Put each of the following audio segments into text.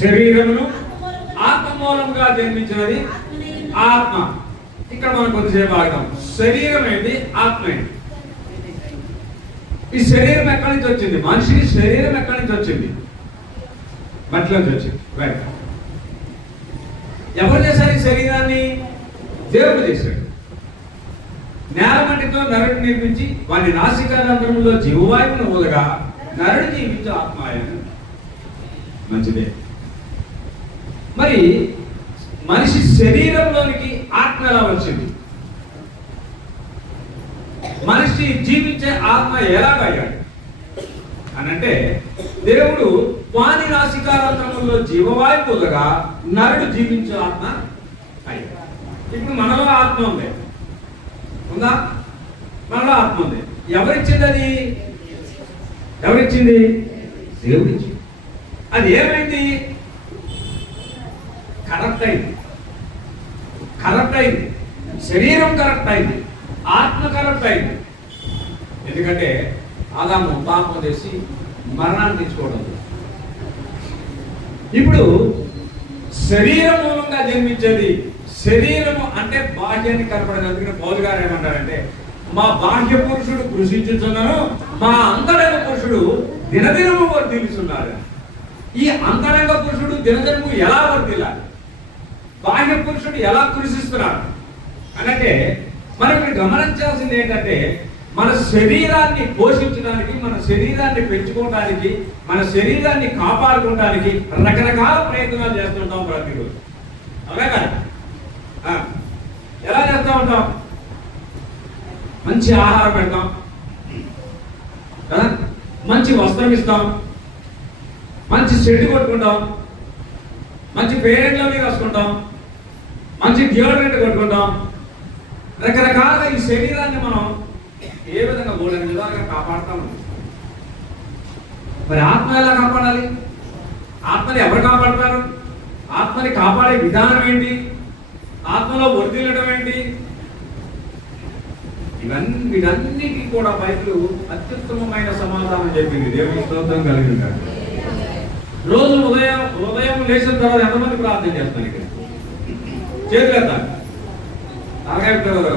శరీరమును ఆత్మ మూలంగా జన్మించినది ఆత్మ. ఇక్కడ మనం కొద్దిసేపు ఆగుతాం శరీరం ఏంటి? ఆత్మ ఏంటి? ఈ శరీరం ఎక్కడి నుంచి వచ్చింది? మనిషికి శరీరం ఎక్కడి నుంచి వచ్చింది? మట్టిలో నుంచి వచ్చింది. రైట్ ఎవరు చేశారు ఈ శరీరాన్ని? దేవుడు చేశాడు. నేల మట్టితో నరుడు నిర్మించి వాని నాసికారంధ్రంలో జీవవాయువును ఊదగా నరుడు జీవించు ఆత్మాయన మంచిదే. మరి మనిషి శరీరంలోనికి ఆత్మ ఎలా వచ్చింది? మనిషి జీవించే ఆత్మ ఎలాగయ్యాడు అనంటే దేవుడు వాని నాసికారంధ్రములో జీవవాయు ఊదగా నరుడు జీవించే ఆత్మ అయ్యాడు. ఇప్పుడు మనలో ఆత్మ ఉంది. ఉందా? మనలో ఆత్మ ఉంది. ఎవరిచ్చింది అది ఎవరిచ్చింది? దేవుడిచ్చింది. అది ఏమైంది? కరెక్ట్ అయింది. కరెక్ట్ అయింది. శరీరం కరెక్ట్ అయింది. ఆత్మ కరెక్ట్ అయింది. ఎందుకంటే ఆదాము పాపం చేసి మరణాన్ని తీసుకోవడం ఇప్పుడు శరీరం మూలంగా జన్మించేది శరీరము అంటే బాహ్యాన్ని కనపడదు. అందుకని పౌలు గారు ఏమంటారంటే మా బాహ్య పురుషుడు కృషించుతున్నాను మా అంతరంగ పురుషుడు దినదినము వర్ధిల్లుతున్నాడు ఈ అంతరంగ పురుషుడు దినదినము ఎలా వర్ధిల్లాలి? బాహ్య పురుషుడు ఎలా కృషిస్తున్నారు అనంటే మనం ఇక్కడ గమనించాల్సింది ఏంటంటే మన శరీరాన్ని పోషించడానికి మన శరీరాన్ని పెంచుకోవడానికి మన శరీరాన్ని కాపాడుకోవడానికి రకరకాల ప్రయత్నాలు చేస్తుంటాం ప్రతిరోజు. అవునా కదా? ఎలా చేస్తూ ఉంటాం? మంచి ఆహారం పెడతాం. మంచి వస్త్రం ఇస్తాం. మంచి షెడ్ కొట్టుకుంటాం. మంచి పేరెంట్లోని రాసుకుంటాం. మంచి డియోడరెంట్ కొట్టుకుంటాం రకరకాల ఈ శరీరాన్ని మనం ఏ విధంగా మూడు విధాలుగా కాపాడుతాం మరి ఆత్మ ఎలా కాపాడాలి? ఆత్మని ఎవరు కాపాడతారు? ఆత్మని కాపాడే విధానం ఏంటి? ఆత్మలో వర్దిల్లడం ఏంటి? ఇవన్నీ వీటన్నిటికీ కూడా బైబిల్ అత్యుత్తమమైన సమాధానం చెప్పింది. దేవుని స్తోత్రం కలిగి రోజు ఉదయం ఉదయం లేచిన తర్వాత ఎంతమంది ప్రార్థన చేస్తున్నారు ఇక్కడ చేతులు అలాగే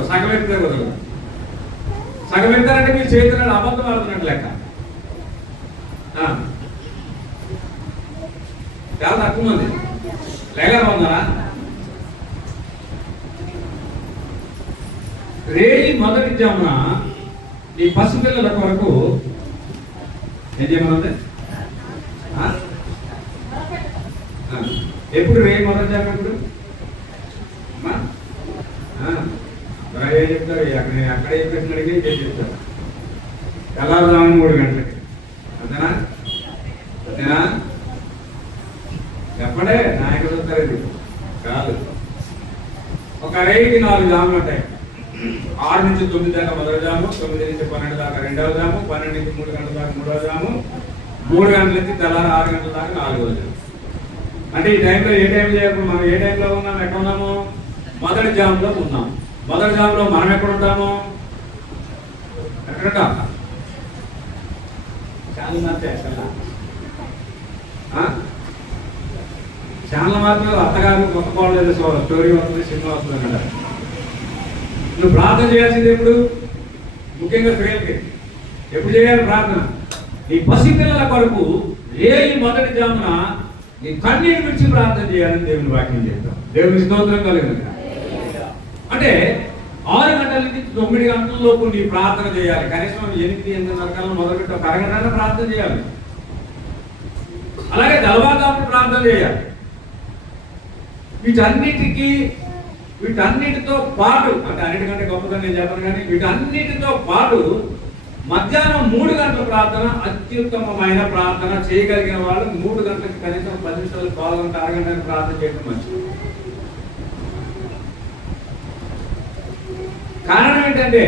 సగం ఎత్తే కుదరదు సగం ఎత్తారంటే మీరు చేతులను అబద్ధం ఆడుతున్నట్టు లెక్క. చాలా తక్కువ మంది. లేదా ఉన్నారా రేయి మొదటి జామున ఈ పసిపిల్లల కొరకు ఏం చేయమన్నది ఆ? ఆ. ఎప్పుడు రేయి మొదటి జామున అమ్మా? ఏం చెప్తారు అక్కడ అక్కడ ఏం పెట్టినడిగి ఏం చెప్తారు తెల్లారుజామున మూడు గంటలకి. అంతేనా? అంతేనా? చెప్పండి నాయకులు వస్తారు ఇది కాదు. ఒక రేయికి నాలుగు జాములు ఉంటాయి. ఆరు నుంచి తొమ్మిది దాకా మొదటి జాము తొమ్మిది నుంచి పన్నెండు దాకా రెండవ జాము పన్నెండు నుంచి మూడు గంటల దాకా మూడవ జాము మూడు గంటల నుంచి తెల్లారి ఆరు గంటల దాకా నాలుగవ జాము. అంటే ఈ టైంలో ఏ టైం చేయకుండా మనం ఏ టైంలో ఉన్నాం ఎక్కడ ఉన్నాము? మొదటి జాబ్లో ఉన్నాం. మొదటి జాబ్లో మనం ఎక్కడ ఉంటాము? ఎక్కడ చాలా మార్చే చాలా మార్పులు అత్తగారు కొత్త కోడలు స్టోరీ వస్తుంది సినిమా వస్తుంది కదా నువ్వు ప్రార్థన చేయాల్సింది ఎప్పుడు? ముఖ్యంగా స్త్రీలకి. ఎప్పుడు చేయాలి ప్రార్థన? నీ పసిపిల్లల కొరకు ఏ మొదటి జామున నీ కన్నీరు విడిచి ప్రార్థన చేయాలని దేవుని వాక్యం చెప్తాం. దేవుని స్తోత్రం కలిగింది అంటే ఆరు గంటల నుంచి తొమ్మిది గంటల లోపు నీ ప్రార్థన చేయాలి. కనీసం ఎనిమిది ఎనిమిదిన్నర కల్లా మొదలుపెట్టి ఒక అరగంట ప్రార్థన చేయాలి. అలాగే తెల్లవారుజామున ప్రార్థన చేయాలి. వీటన్నిటికీ వీటన్నిటితో పాటు అంటే అన్నిటికంటే గొప్పదని నేను చెప్పను కానీ వీటన్నిటితో పాటు మధ్యాహ్నం మూడు గంటల ప్రార్థన అత్యుత్తమమైన ప్రార్థన చేయగలిగిన వాళ్ళు మూడు గంటలకు కనీసం పది నిమిషాలు పాల్గొంటే అరగంట ప్రార్థన చేయడం మంచిది. కారణం ఏంటంటే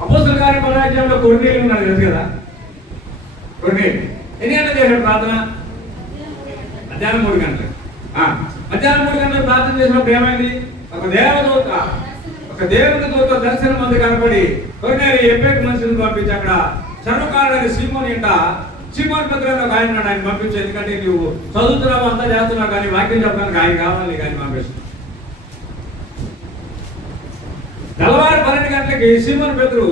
అపోసుల గారి పరాజయంలో కొన్నేళ్ళు ఉన్నారు తెలుసు కదా? కొన్నేళ్ళు ఎన్ని గంటలు చేశాడు ప్రార్థన? మధ్యాహ్నం మూడు గంటలు ఆ, మధ్యాహ్నం మూడు గంటలు ప్రార్థన చేసినప్పుడు ఏమైంది? ఒక దేవదూత. ఒక దేవుని దూత దర్శనం మంది కనపడి కొన్నేరు ఎప్పేక మనుషులను పంపించి అక్కడ చర్మకారుడైన సీమోని ఇంట సిమోన్ పత్రంలో ఆయన ఉన్నాడు, ఆయన పంపించు ఎందుకంటే నువ్వు చదువుతున్నావు అంతా చేస్తున్నావు కానీ వాక్యం చెప్పడానికి ఆయన కావాలి కానీ పంపిస్తాను తెల్లవారు పన్నెండు గంటలకి సీమన్ పెద్దరు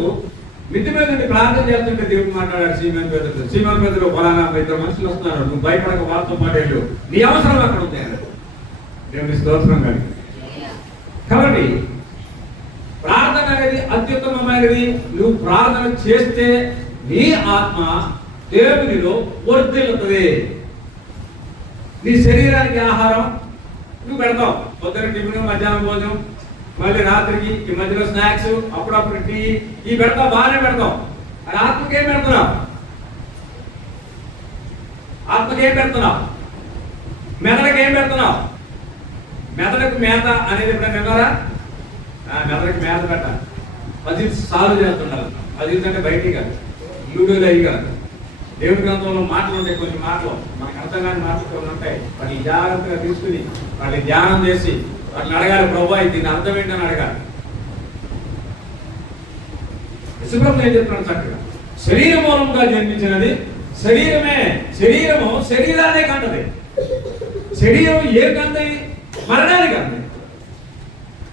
మిద్ది మీద నుండి ప్రార్థన చేస్తుంటే దేవుడు మాట్లాడాడు సీమన్ పెద్దరు సీమన్ పెద్దరు ఫలానా ఇద్దరు మనుషులు వస్తున్నారు నువ్వు భయపడక వాళ్ళతో మాట్లాడు నీ అవసరం అక్కడ ఉంది దేవుని స్తోత్రం కానీ కాబట్టి ప్రార్థన అత్యుత్తమమైనది నువ్వు ప్రార్థన చేస్తే నీ ఆత్మ దేవునిలో వర్ధిల్లుతుంది. నీ శరీరానికి ఆహారం నువ్వు పెడతావు. పొద్దున టిఫిన్ మధ్యాహ్నం భోజనం మళ్ళీ రాత్రికి ఈ మధ్యలో స్నాక్స్ అప్పుడప్పుడు టీ ఈ పెడతావు బాగానే పెడతాం అది ఆత్మకి ఏం పెడుతున్నావు? ఆత్మకి ఏం పెడుతున్నావు? మెదడుకి ఏం పెడుతున్నావు? మెదడుకు మేత అనేది ఎప్పుడైనా విన్నారా ఆ, మేత పెట్ట. పది సార్లు చేస్తున్నారు పది అంటే బయటికి కాదు. లూడోలు అయ్యి కాదు. దేవుడి గ్రంథంలో మాటలు ఉంటాయి కొన్ని మాటలు. మనకు అర్థం కాని మాటలు కొన్ని ఉంటాయి. వాటిని జాగ్రత్తగా తీసుకుని వాటిని ధ్యానం చేసి వాటిని అడగాలి. ప్రభా దీని అర్థం ఏంటని అడగాలి. సుబ్రహ్మణ్యం ఏం చెప్తున్నాడు చక్కగా? శరీర మూలంగా జన్మించినది శరీరమే. శరీరము శరీరాన్ని కంటది. శరీరం ఏ కంది మరణానికి కంది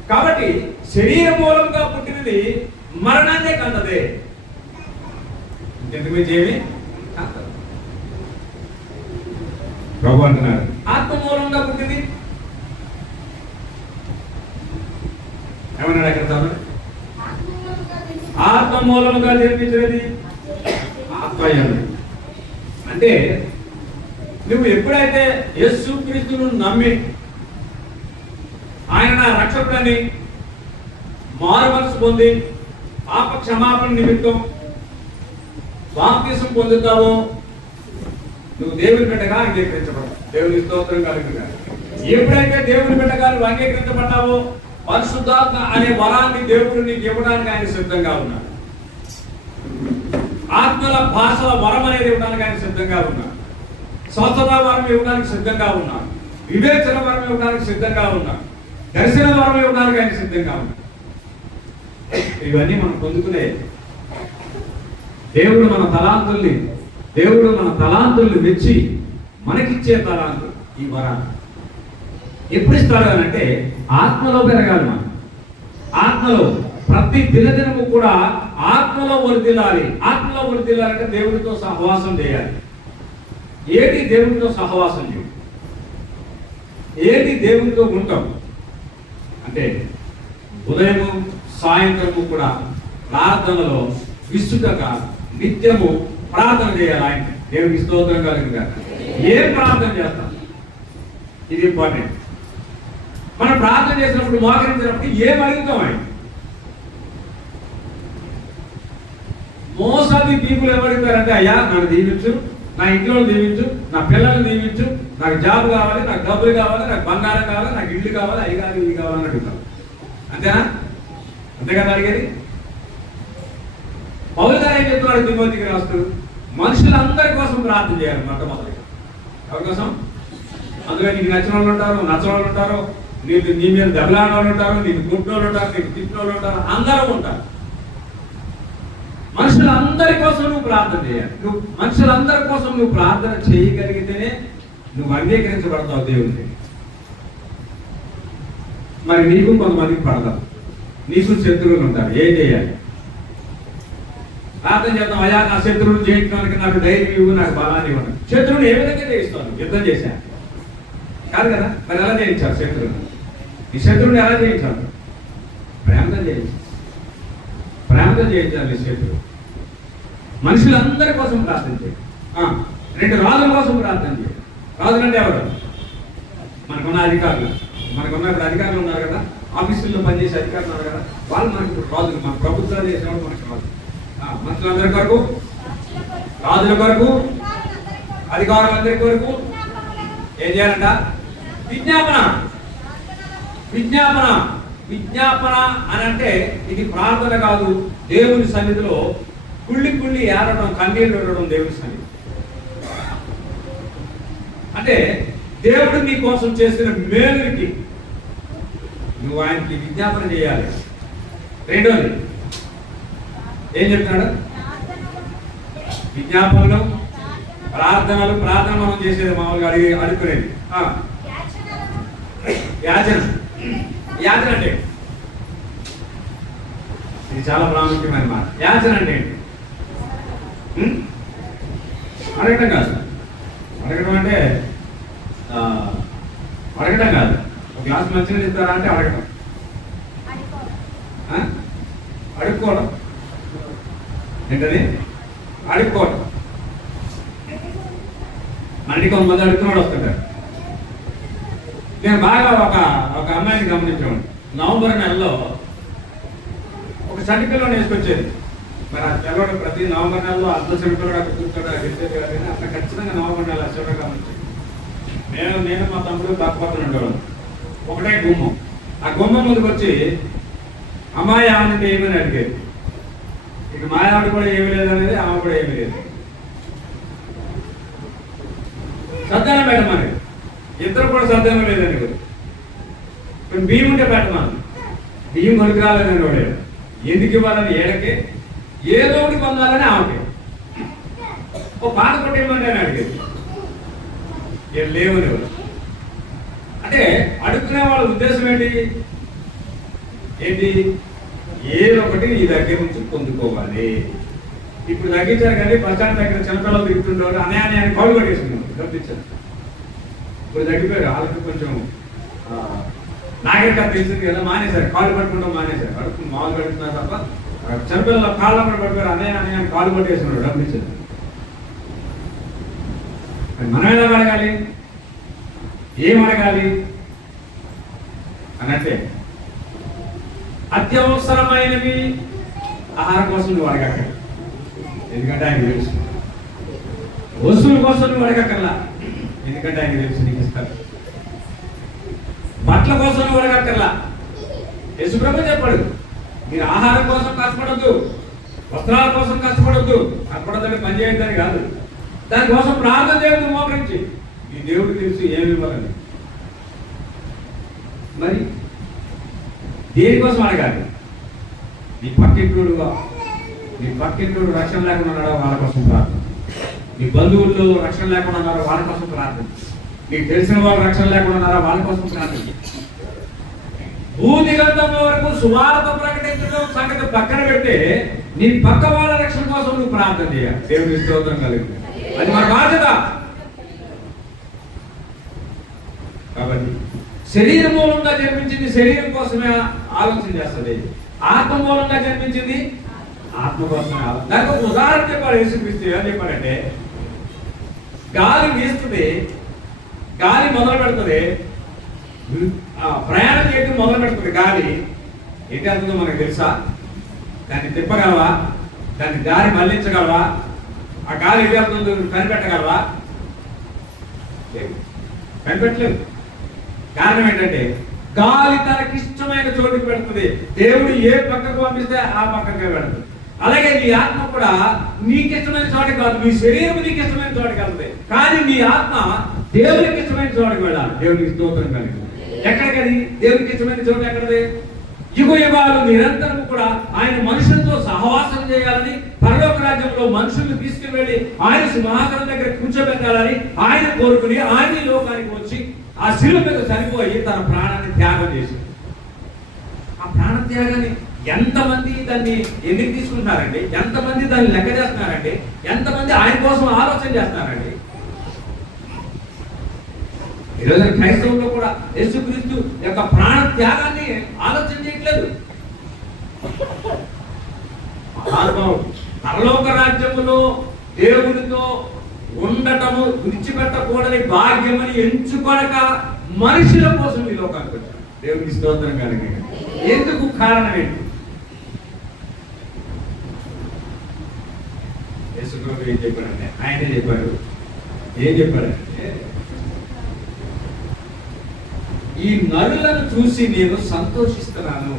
కాబట్టి శరీర మూలంగా పుట్టినది మరణాన్నే కందదే. ఇంకెందుకు ఏమి కాదు. ప్రభు అంటున్నారు. ఆత్మ మూలంగా పుట్టింది. ఏమన్నాడు అక్కడ చదవండి ఆత్మ మూలముగా నిర్మించినది ఆత్మ అన్నది. అంటే నువ్వు ఎప్పుడైతే యేసు క్రీస్తును నమ్మి ఆయన నా రక్షకుడని మారు మనసు పొంది పాప క్షమాపణ నిమిత్తం బాప్తిసం పొందుతావో నువ్వు దేవుని బిడ్డగా అంగీకరించబడవు. దేవుని స్తోత్రం కలిగిన ఎప్పుడైతే దేవుని బిడ్డగా నువ్వు అంగీకరించబడ్డావో పరిశుద్ధాత్మ అనే వరాన్ని దేవుడు నీకు ఇవ్వడానికి ఆయన సిద్ధంగా ఉన్నాడు. ఆత్మల భాషల వరం అనేది ఇవ్వడానికి ఆయన సిద్ధంగా ఉన్నాడు. స్వస్థత వరం ఇవ్వడానికి సిద్ధంగా ఉన్నాడు. వివేచన వరం ఇవ్వడానికి సిద్ధంగా ఉన్నాడు. దర్శన వరం ఇవ్వడానికి ఆయన సిద్ధంగా ఉన్నాడు. ఇవన్నీ మనం పొందుకునే దేవుడు మన తలాంతుల్ని దేవుడు మన తలాంతుల్ని మెచ్చి మనకిచ్చే తలాంతులు ఈ వరాలు. ఎప్పుడు ఇస్తాడు అని అంటే ఆత్మలో పెరగాలి మనం. ఆత్మలో ప్రతి దినదినము కూడా ఆత్మలో వర్దిల్లాలి ఆత్మలో వర్దిల్లాలంటే దేవుడితో సహవాసం చేయాలి. ఏది దేవుడితో సహవాసం చేయాలి ఏది దేవుడితో ఉంటాం? అంటే ఉదయము సాయంత్రము కూడా ప్రార్థనలో విసుగగా నిత్యము ప్రార్థన చేయాలి ఆయన? దేవునికి స్తోత్రం కలుగుగా ఏం ప్రార్థన చేస్తాం? ఇది ఇంపార్టెంట్ మనం ప్రార్థన చేసినప్పుడు మోకరించినప్పుడు ఏం అడుగుతాం ఆయన? మోసాది పీపుల్ ఏమడుగుతారంటే అయ్యా నన్ను దీవించు నా ఇంట్లో దీవించు నా పిల్లల్ని దీవించు నాకు జాబ్ కావాలి నాకు డబ్బులు కావాలి నాకు బంగారం కావాలి నాకు ఇల్లు కావాలి అవి కావాలి ఇవి కావాలని అడుగుతాం. అంతేనా? అంతే కదా అడిగేది పౌరు ఏం చెప్తున్నాడు? తిమోతికి రాస్తూ మనుషులందరి కోసం ప్రార్థన చేయాలి మొట్టమొదటిగా. ఎవరి కోసం? అందులో నీకు నచ్చిన వాళ్ళు ఉంటారు నచ్చిన వాళ్ళు ఉంటారు నీకు నీ మీద దెబ్బలాడిన వాళ్ళు ఉంటారు నీకు గుడ్డ వాళ్ళు ఉంటారు నీకు తిట్టిన వాళ్ళు ఉంటారు అందరూ ఉంటారు. మనుషులందరి కోసం నువ్వు ప్రార్థన చేయాలి. నువ్వు మనుషులందరి కోసం నువ్వు ప్రార్థన చేయగలిగితేనే నువ్వు అంగీకరించబడతావు దేవుడిని మరి నీకు కొంతమందికి పడతావు. నీకు శత్రువులు ఉంటారు. ఏం చేయాలి? ప్రార్థన చేద్దాం. అయ్యా నా శత్రువులు జయించడానికి నాకు ధైర్యం ఇవ్వు నాకు బలాన్ని ఇవ్వను శత్రువుని ఏ విధంగా జయిస్తాను యుద్ధం చేశా కాదు కదా? మరి ఎలా జయించాలి శత్రువుని? ఈ శత్రువుని ఎలా జయించాలి ప్రేమతో జయించాలి ప్రేమతో జయించాలి శత్రువు. మనుషులందరి కోసం ప్రార్థన చేయాలి ఆ, రెండు రాజుల కోసం ప్రార్థన చేయాలి రాజులు అంటే ఎవరు? మనకున్న అధికారులు. మనకున్న ఇప్పుడు అధికారులు ఉన్నారు కదా? ఆఫీసుల్లో పనిచేసే అధికారులు ఉన్నారు కదా వాళ్ళు మనకి ఇప్పుడు రాజులు మన ప్రభుత్వాలు చేసేవాళ్ళు మనకి రాదు. మంత్రులందరి కొరకు రాజుల కొరకు అధికారులందరి కొరకు ఏం చేయాలంట? విజ్ఞాపన. విజ్ఞాపన. విజ్ఞాపన అని అంటే ఇది ప్రార్థన కాదు దేవుని సన్నిధిలో కుళ్ళి కుళ్ళి ఏడడం కన్నీళ్ళు ఉండడం దేవుని సన్నిధి. అంటే దేవుడు నీ కోసం చేసిన మేలుకి నువ్వు ఆయనకి విజ్ఞాపన చేయాలి. రెండోది ఏం చెప్తున్నాడు? విజ్ఞాపనలు ప్రార్థనలు ప్రార్థన మనం చేసేది మామూలుగా అడిగి అడుక్కునేది. యాచన. యాచన అంటే ఇది చాలా ప్రాముఖ్యమైన మాట. యాచన అంటే ఏంటి? అడగటం కాదు అడగటం అంటే ఆ, అడగటం కాదు ఒక గ్లాస్ మంచిగా ఇస్తారా అంటే అడగటం ఆ? అడుక్కోవడం. ఏంటది? అడుక్కోవడం. మళ్ళీ కొంతమంది అడుక్కున్నాడు వస్తుంటారు నేను బాగా ఒక ఒక అమ్మాయిని గమనించాను. నవంబర్ నెలలో ఒక చంటి పిల్లని వేసుకొచ్చేది మరి ఆ పిల్లడు ప్రతి నవంబర్ నెలలో అర్ధ చంటి పిల్లడు అక్కడ కూర్చోడు గెలిచేది కానీ అట్లా ఖచ్చితంగా నవంబర్ నెల చూడ గమనించాను నేను నేను మా తమ్ముడు పక్కపక్కన ఉండేవాడు ఒకటే గుమ్మం. ఆ గుమ్మం ముందుకు వచ్చి అమ్మాయి ఆమె ఏమని అడిగేది ఇక మా ఆవిడ కూడా ఏమి లేదు అనేది ఆమె కూడా ఏమి లేదు. సద్దానం పెట్టమని. ఇద్దరు కూడా సద్దానం లేదని కూడా. ఇప్పుడు బియ్యం ఉంటే పెట్టమని బియ్యం కొనుక్కు రాలేదని వాడు. ఎందుకు ఇవ్వాలని ఏడకి? ఏదో ఒకటి పొందాలని ఆమెకి. ఓ పాత కొట్టేయమంటే అని అడిగేది ఏం లేవని వాళ్ళు అంటే అడుక్కునే వాళ్ళ ఉద్దేశం ఏంటి? ఏంటి? ఏదో ఒకటి నీ దగ్గర నుంచి పొందుకోవాలి. ఇప్పుడు తగ్గించారు కానీ బస్ స్టాండ్ దగ్గర చిన్నపిల్లలు తిరుగుతుండేవారు అనే అని అని కాలు కొట్టేసుకున్నాం తగ్గించారు ఇప్పుడు తగ్గిపోయారు. వాళ్ళకి కొంచెం నాగరికత తెలిసింది కదా మానేశారు. కాళ్ళు పట్టుకుంటాం మానేశారు. అడుగు మాలు కడుతున్నారు తప్ప చిన్నపిల్లల కాళ్ళ పట్టుకోరు అనే అని కాళ్ళు పట్టేసుకున్నాడు డబ్బులు మనం ఎలా అడగాలి ఏం అడగాలి అత్యవసరమైనవి ఆహారం కోసం నువ్వు అడగక్కర్లా. ఎందుకంటే ఆయన తెలుసు. వస్తువుల కోసం నువ్వు అడగక్కర్లా. ఎందుకంటే ఆయన తెలుసు నీకు ఇస్తారు బట్టల కోసం నువ్వు అడగక్కర్లా. యశుప్రభు చెప్పాడు మీరు ఆహారం కోసం కష్టపడద్దు వస్త్రాల కోసం కష్టపడద్దు కష్టపడద్దని పని చేయొద్దని కాదు. దానికోసం ప్రార్థన దేవుడు మోకరించి ఈ దేవుడు తెలుసు ఏమి ఇవ్వాలని మరి దేనికోసం అడగాలి? నీ పక్కింటుడు నీ పక్కింటుడు రక్షణ లేకుండా ఉన్నాడో వాళ్ళ కోసం ప్రార్థన? నీ బంధువుల్లో రక్షణ లేకుండా ఉన్నారో వాళ్ళ కోసం ప్రార్థన? నీకు తెలిసిన వాళ్ళు రక్షణ లేకుండా ఉన్నారో వాళ్ళ కోసం ప్రార్థన? భూదిగంధం వరకు సువార్త ప్రకటించడం సంగతి పక్కన పెడితే నీ పక్క వాళ్ళ రక్షణ కోసం నువ్వు ప్రార్థన చేయాలి. దేవుని స్తోత్రం కలిగి అది మన బాధ్యత కాబట్టి శరీరం మూలంగా జన్మించింది శరీరం కోసమే ఆలోచన చేస్తుంది. ఆత్మ మూలంగా జన్మించింది ఆత్మ కోసమే ఆలోచన. దానికి ఒక ఉదాహరణ చెప్పాడు యేసుక్రీస్తు. ఏం చెప్పాడంటే గాలి వీస్తుంది గాలి మొదలు పెడుతుంది. ప్రయాణం చేయడం మొదలు పెడుతుంది గాలి. ఏంటి అవుతుందో మనకు తెలుసా? దాన్ని తిప్పగలవా? దాన్ని గాలి మళ్ళించగలవా ఆ గాలి ఎటు అవుతుందో కనిపెట్టగలవా? కనిపెట్టలేదు. కారణం ఏంటంటే గాలి తనకి ఇష్టమైన చోటుకి పెడుతుంది దేవుడు ఏ పక్కకు పంపిస్తే ఆ పక్కకే పెడుతుంది అలాగే నీ ఆత్మ కూడా నీకు ఇష్టమైన చోటకి కాదు నీ శరీరం నీకు ఇష్టమైన చోటకి వెళ్తుంది. కానీ నీ ఆత్మ దేవునికి ఇష్టమైన చోటకి వెళ్ళాలి. దేవునికి స్తోత్రం కలిగి. ఎక్కడికది దేవునికి ఇష్టమైన చోటు ఎక్కడది? యుగ యుగాలు నిరంతరం కూడా ఆయన మనుషులతో సహవాసం చేయాలని పరలోక రాజ్యంలో మనుషుల్ని తీసుకువెళ్ళి ఆయన సింహాసనం దగ్గర కూర్చోబెట్టాలని ఆయన కోరుకుని ఆయన లోకానికి వచ్చి ఆ శిలువ మీద చనిపోయి తన ప్రాణాన్ని త్యాగం చేశాడు ఆ ప్రాణ త్యాగాన్ని ఎంతమంది దాన్ని ఎందుకు తీసుకుంటున్నారండి? ఎంతమంది దాన్ని లెక్క చేస్తున్నారండి? ఎంతమంది ఆయన కోసం ఆలోచన చేస్తున్నారండి? ఈరోజు క్రైస్తవంలో కూడా యేసుక్రీస్తు యొక్క ప్రాణ త్యాగాన్ని ఆలోచన చేయట్లేదు. పరలోక రాజ్యములో దేవుడితో ఉండటము విడిచిపెట్టకూడని భాగ్యమని ఎంచుకొనక మనుషుల కోసం ఈ లోకానికి వచ్చాడు. దేవునికి స్తోత్రం కలిగి. ఎందుకు కారణం ఏంటి? యేసుప్రభు ఏం చెప్పాడంటే ఆయనే చెప్పాడు. ఏం చెప్పాడంటే ఈ నరులను చూసి నేను సంతోషిస్తున్నాను.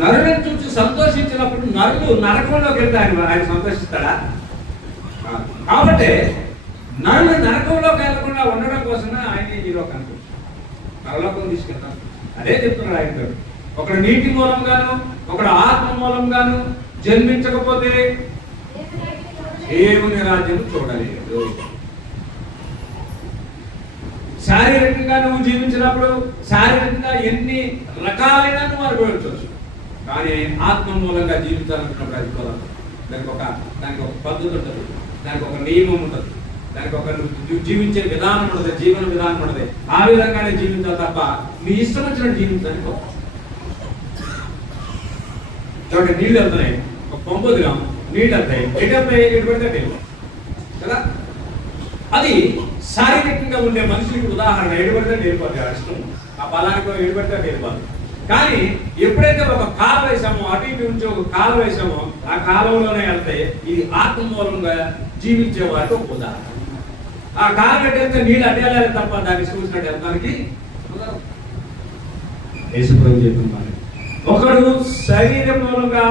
నరులను చూసి సంతోషించినప్పుడు నరులు నరకంలోకి వెళ్తే ఆయన ఆయన సంతోషిస్తాడా? కాబట్టి నన్ను నరకంలోకి వెళ్ళకుండా ఉండడం కోసమే ఆయన ఈ లోకానికి వచ్చాడు. నరలోకం తీసుకెళ్తాను. అదే చెప్తున్నాడు ఆయన గారు ఒకడు నీటి మూలంగాను ఒకడు ఆత్మ మూలంగాను జన్మించకపోతే దేవుని రాజ్యం చూడలేదు. శారీరకంగా నువ్వు జీవించినప్పుడు శారీరకంగా ఎన్ని రకాలైన నువ్వు అనుభవించవచ్చు. కానీ ఆత్మ మూలంగా జీవించాలనుకున్నప్పుడు అది కుదరదు. దానికి ఒక దానికి ఒక పద్ధతి ఉంటుంది. దానికి ఒక నియమం ఉంటుంది. దానికి ఒక జీవించే విధానం ఉంటుంది జీవన విధానం ఉంటుంది. ఆ విధంగానే జీవించాలి తప్ప నీ ఇష్టం వచ్చినట్టు జీవించడానికి కుదరదు. చూడండి నీళ్ళు వెళ్తున్నాయి. ఒక పంపు వదిలాం. నీళ్ళు వెళ్తాయి. ఎటు వెళ్తాయి ఎటు పెడితే కదా? అది శారీరకంగా ఉండే మనుషులకి ఉదాహరణ. ఎడుపడితే నేర్పాలి ఆ ఇష్టం. ఆ బలానికి ఏడుపెట్టడం నేర్పాలి కానీ ఎప్పుడైతే ఒక కాల వేసామో అటు ఇటు నుంచి ఒక కాల వేసామో ఆ కాలంలోనే వెళ్తే ఇది ఆత్మమూలంగా జీవించే వారికి ఒక ఉదాహరణ. ఆ కాలం వెళ్తే నీళ్ళు అడ్డేయాలి తప్ప దాన్ని చూసినట్టు? వెళ్తానికి కుదరదు. యేసుప్రభు చెప్పిన ఒకడు శరీర మూలంగా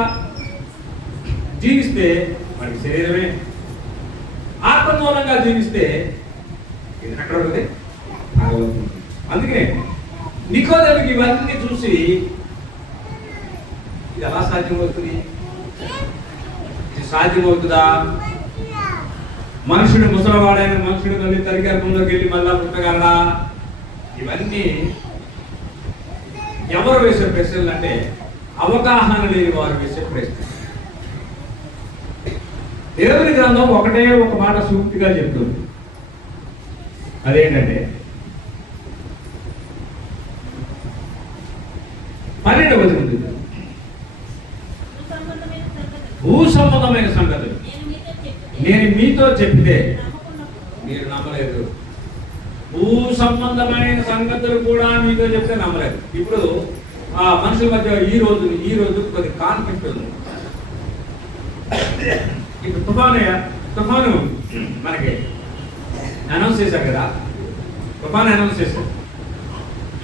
జీవిస్తే వాడికి శరీరమే. ఆత్మ మూలంగా జీవిస్తే ఇది ఎక్కడ ఉంది అందుకే నికోదేవికి ఇవన్నీ చూసి ఇది ఎలా సాధ్యమవుతుంది? ఇది సాధ్యమవుతుందా? మనుషుడు ముసలవాడైన మనుషుడు మళ్ళీ తరిగర్భంలోకి వెళ్ళి మళ్ళా పుట్టగలరా ఇవన్నీ ఎవరు వేసే ప్రశ్నలు అంటే అవగాహన లేని వారు వేసే ప్రశ్న దేవుని గ్రంథం ఒకటే ఒక మాట సూక్తిగా చెప్తుంది. అదేంటంటే పన్నెండవ భూ సంబంధమైన సంగతులు నేను మీతో చెప్తే మీరు నమ్మలేదు. భూ సంబంధమైన సంగతులు కూడా మీతో చెప్తే నమ్మలేదు. ఇప్పుడు ఆ మనుషుల మధ్య ఈ రోజు ఈ రోజు కొద్ది కాన్ఫ్లిక్ట్ ఉంది. ఇప్పుడు తుఫాను తుఫాను మనకి అనౌన్స్ చేశారు కదా. తుఫాను అనౌన్స్ చేశారు.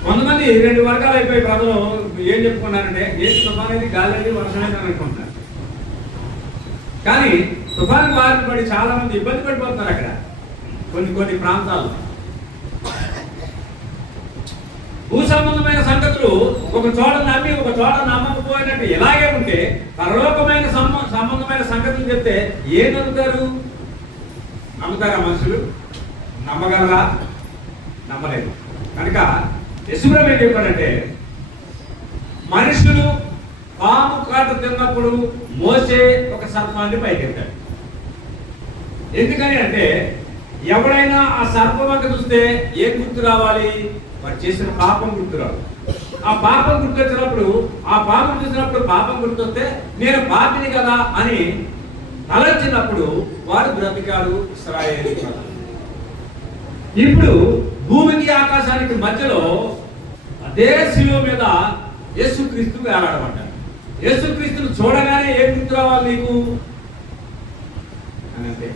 కొంతమంది రెండు వర్గాలు అయిపోయి ప్రజలు ఏం చెప్పుకున్నారంటే ఏది తుఫాన్ అనేది గాలి అనేది వర్షం అనేది అని అనుకుంటున్నారు. కానీ తుఫాను బారిన పడి చాలా మంది ఇబ్బంది పడిపోతున్నారు అక్కడ కొన్ని కొన్ని ప్రాంతాల్లో. భూ సంబంధమైన సంగతులు ఒక చోట నమ్మి ఒక చోట నమ్మకపోయినట్టు ఇలాగే ఉంటే పరలోకమైన సంబంధమైన సంగతులు చెప్తే ఏం నమ్ముతారు? నమ్ముతారా మనుషులు? నమ్మగలరా? నమ్మలేదు. కనుక యశుభ్రం ఏం చెప్పాడంటే మనుషులు పాము కాటు తిన్నప్పుడు మోసే ఒక సర్పాన్ని పైకెత్తాడు. ఎందుకని అంటే ఎవడైనా ఆ సర్పం వంక చూస్తే ఏం గుర్తు రావాలి? వారు చేసిన పాపం గుర్తు రావాలి. ఆ పాపం గుర్తొచ్చినప్పుడు ఆ పాపం చూసినప్పుడు పాపం గుర్తొస్తే నేను పాపిని కదా అని తలచినప్పుడు వారు బ్రతికారు ఇస్రాయేలీ ఇప్పుడు భూమికి ఆకాశానికి మధ్యలో అదే శిలువ మీద యేసుక్రీస్తు వేలాడబడ్డాడు. యేసుక్రీస్తును చూడగానే ఏం గుర్తు రావాలి నీకు? అని అంటే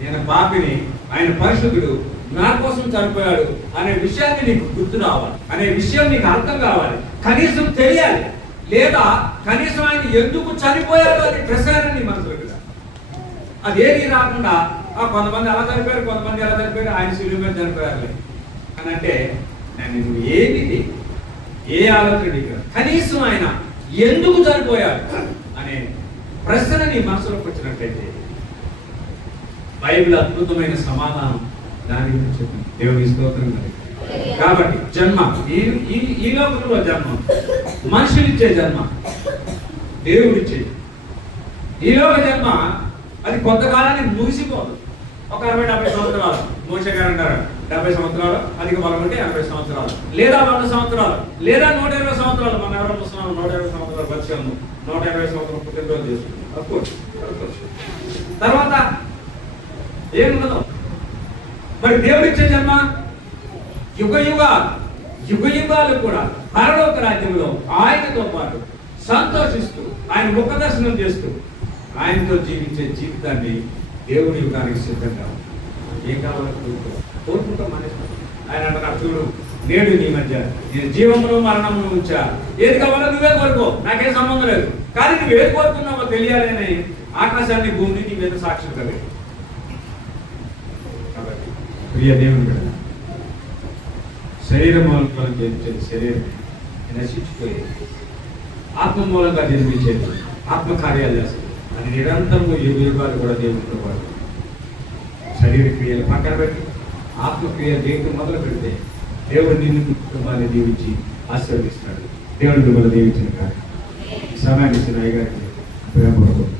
నేను పాపిని ఆయన పరిశుద్ధుడు నా కోసం చనిపోయాడు అనే విషయాన్ని నీకు గుర్తు రావాలి అనే విషయం నీకు అర్థం కావాలి. కనీసం తెలియాలి. లేదా కనీసం ఆయన ఎందుకు చనిపోయాడు అనే ప్రశ్న నీ మనసులోకి అదేది రాకుండా ఆ కొంతమంది అలా చనిపోయారు కొంతమంది అలా చనిపోయారు ఆయన శిలువ మీద చనిపోయారు అని అంటే నేను ఏమిటి ఏ ఆలోచన కనీసం ఆయన ఎందుకు చనిపోయారు అనే ప్రశ్న నీ మనసులోకి వచ్చినట్లయితే బైబిల్ అద్భుతమైన సమాధానం దాని గురించి చెప్పింది దేవుని స్తోత్రం మరి. కాబట్టి జన్మ ఈ ఈ ఈ లోకంలో జన్మ మనుషులు ఇచ్చే జన్మ దేవుడిచ్చే ఈ లోక జన్మ అది కొంతకాలానికి ముగిసిపోదు. ఒక అరవై డెబ్బై సంవత్సరాలు. మోసే గారు అంటారు. డెబ్బై సంవత్సరాలు అధిక బలం అంటే ఎనభై సంవత్సరాలు. లేదా వంద సంవత్సరాలు లేదా నూట ఇరవై సంవత్సరాలు. మన ఎవరో వస్తున్నాం నూట ఇరవై సంవత్సరాలు బతికాము నూట ఇరవై సంవత్సరాలు పుట్టినరోజు చేసుకున్నాం తర్వాత ఏం ఉండదు మరి దేవుడు ఇచ్చే జన్మ? యుగ యుగాలు యుగ యుగాలు కూడా పరలోక రాజ్యంలో ఆయనతో పాటు సంతోషిస్తూ ఆయన ముఖ దర్శనం చేస్తూ ఆయనతో జీవించే జీవితాన్ని దేవుని యుగానికి సిద్ధంగా ఏ కాలంలో కావాలో కోరుకో కోరుకుంటా మానేస్తాం. ఆయన అంటారు చూడు నేడు నీ మధ్య నేను జీవమును మరణము ఉంచా ఏది కావాలో నువ్వే కోరుకో నాకేం సంబంధం లేదు. కానీ నువ్వు ఏది కోరుకున్నావో తెలియాలని ఆకాశాన్ని భూమిని నీ మీద సాక్షి కలిగి కాబట్టి ప్రియ దేవుని బిడ్డ శరీర మూలంగా జన్మించేది శరీరం నశించిపోయేది. ఆత్మ మూలంగా జన్మించేది ఆత్మ కార్యాలు చేస్తుంది అది నిరంతరము యుగ యుగాలు కూడా దేవుడితో పాటు. శరీర క్రియలు పక్కన పెట్టి ఆత్మక్రియ దేవుడు మొదలు పెడితే దేవుడు నిన్ను కుటుంబాన్ని దీవించి ఆశీర్వదిస్తాడు. దేవుడు మిమ్మల్ని దీవించిన కాదు. సమయాన్ని ఇచ్చిన అయ్యగారికి ప్రేమపూర్వకం